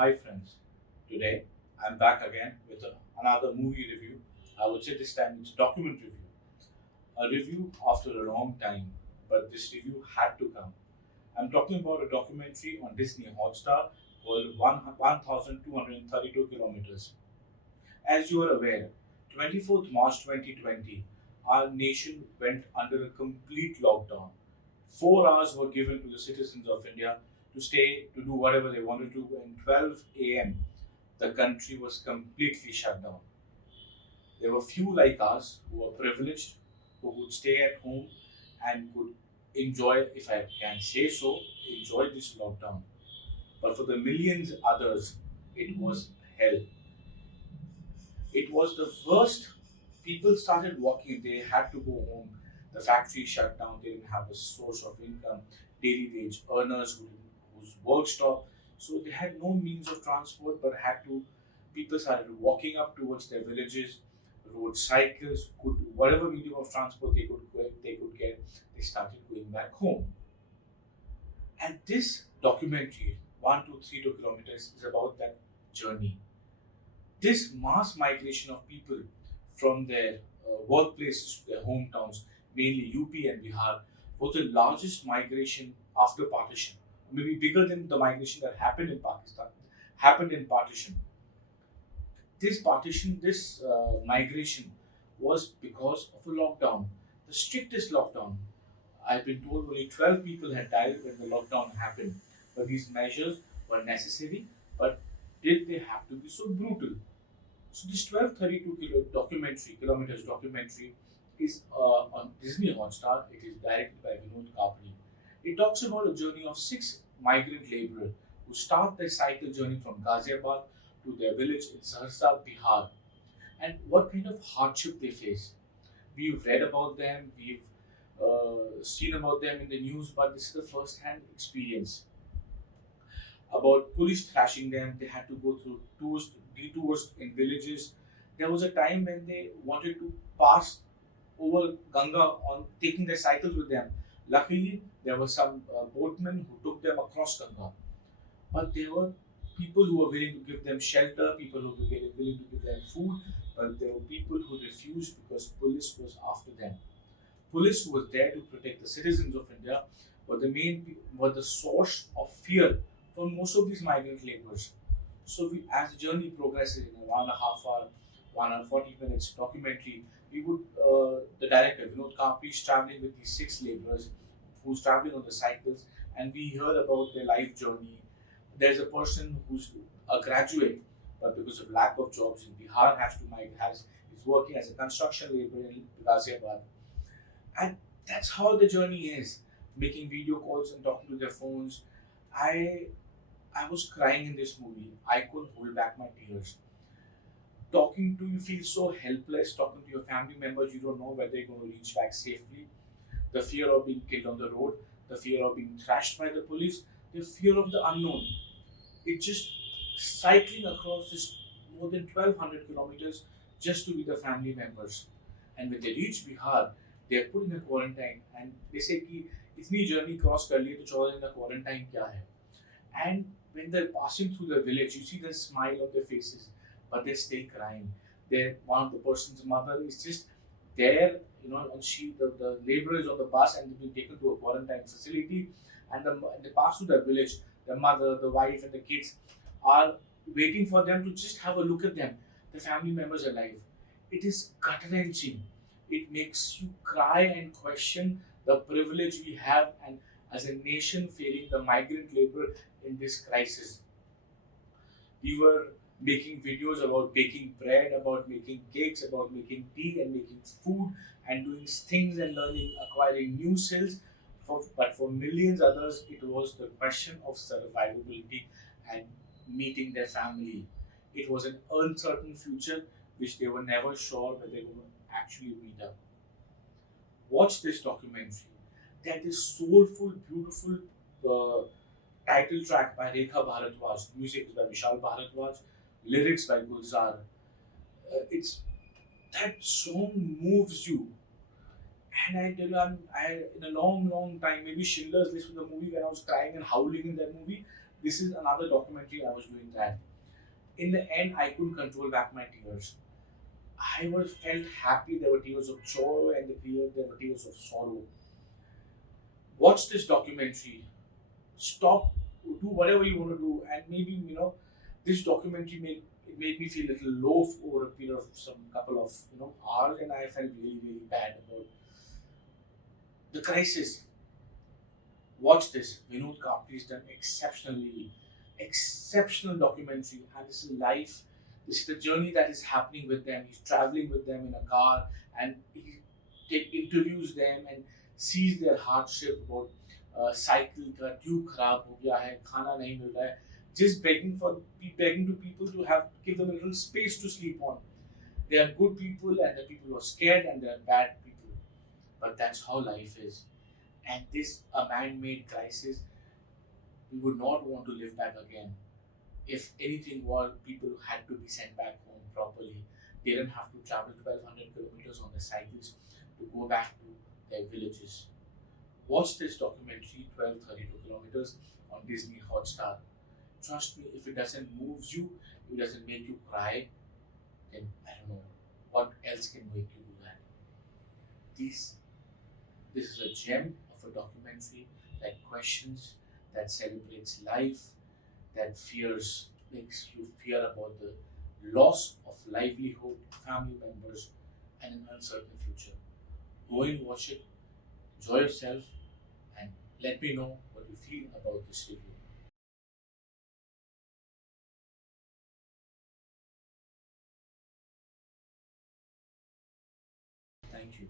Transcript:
Hi friends, today I'm back again with another movie review. I would say this time it's a document review. A review after a long time, but this review had to come. I'm talking about a documentary on Disney Hotstar called 1232 Kilometers. As you are aware, 24th March 2020, our nation went under a complete lockdown. 4 hours were given to the citizens of India to stay, to do whatever they wanted to, and 12 a.m. the country was completely shut down. There were few like us who were privileged, who could stay at home and could enjoy, if I can say so, enjoy this lockdown. But for the millions others, it was hell. It was the worst. People started walking, they had to go home. The factory shut down, they didn't have a source of income, daily wage earners whose work stopped. So they had no means of transport but had to, people started walking up towards their villages, rode cycles, could whatever medium of transport they could get, they started going back home. And this documentary, 1232 kilometers, is about that journey. This mass migration of people from their workplaces to their hometowns, mainly UP and Bihar, was the largest migration after partition, maybe bigger than the migration that happened in Pakistan, happened in partition. This migration was because of a lockdown, the strictest lockdown. I've been told only 12 people had died when the lockdown happened, but these measures were necessary. But did they have to be so brutal? So this 1232 kilometers documentary is on Disney Hotstar. It is directed by Vinod Kapri. It talks about a journey of six migrant laborers who start their cycle journey from Ghaziabad to their village in Saharsa, Bihar, and what kind of hardship they face. We've read about them, we've seen about them in the news, but this is the first-hand experience about police thrashing them. They had to go through detours in villages. There was a time when they wanted to pass over Ganga on taking their cycles with them. Luckily, there were some boatmen who took them across Ganga. But there were people who were willing to give them shelter, people who were willing to give them food, but there were people who refused because police was after them. Police who was there to protect the citizens of India were the source of fear for most of these migrant laborers. So we, as the journey progresses in a 1.5 hour, 1 hour 40 minutes documentary, we would the director Vinod Kapri is traveling with these six laborers who's traveling on the cycles, and we heard about their life journey. There's a person who's a graduate, but because of lack of jobs in Bihar, has is working as a construction laborer in Ghaziabad, and that's how the journey is. Making video calls and talking to their phones. I I was crying in this movie. I couldn't hold back my tears. Talking to you feel so helpless. Talking to your family members, you don't know whether you're going to reach back safely. The fear of being killed on the road, the fear of being thrashed by the police, the fear of the unknown. It's just cycling across this more than 1200 kilometers just to be the family members. And when they reach Bihar, they are put in a quarantine and they say कि इतनी journey cross कर ली तो 14 दिन का quarantine क्या है? And when they're passing through the village, you see the smile on their faces, but they're still crying. One of the person's mother is just there, and the laborer is on the bus and they've been taken to a quarantine facility, and they pass through the village. The mother, the wife, and the kids are waiting for them to just have a look at them. The family members alive. It is gut wrenching. It makes you cry and question the privilege we have, and as a nation failing the migrant labor in this crisis. We were making videos about baking bread, about making cakes, about making tea and making food and doing things and learning, acquiring new skills. But for millions others, it was the question of survivability and meeting their family. It was an uncertain future which they were never sure that they would actually meet up. Watch this documentary. That is soulful, beautiful title track by Rekha Bharadwaj. Music is by Vishal Bharadwaj. Lyrics by Gulzar. It's that song moves you. And I tell you, in a long, long time, maybe Schindler's List was the movie when I was crying and howling in that movie. This is another documentary I was doing that. In the end, I couldn't control back my tears. I was felt happy. There were tears of joy and there were tears of sorrow. Watch this documentary. Stop, do whatever you want to do, and maybe this documentary made me feel a little low over a period of some couple of hours, and I felt really bad about the crisis. Watch this. Vinod Kapri has done exceptional documentary, and this is life. This is the journey that is happening with them. He's traveling with them in a car, and he interviews them and sees their hardship about cycle का tube खराब हो गया है, खाना नहीं मिल रहा है, just begging to people to give them a little space to sleep on. There are good people and the people who are scared, and there are bad people, but that's how life is. And this a man-made crisis, we would not want to live back again. If anything were, people had to be sent back home properly. They didn't have to travel 1200 kilometers on their cycles to go back to their villages. Watch this documentary, 1232 kilometers, on Disney Hotstar. Trust me, if it doesn't move you, if it doesn't make you cry, then I don't know what else can make you do that. This this is a gem of a documentary that questions, that celebrates life, that makes you fear about the loss of livelihood, family members, and an uncertain future. Go and watch it, enjoy yourself, and let me know what you feel about this review. Thank you.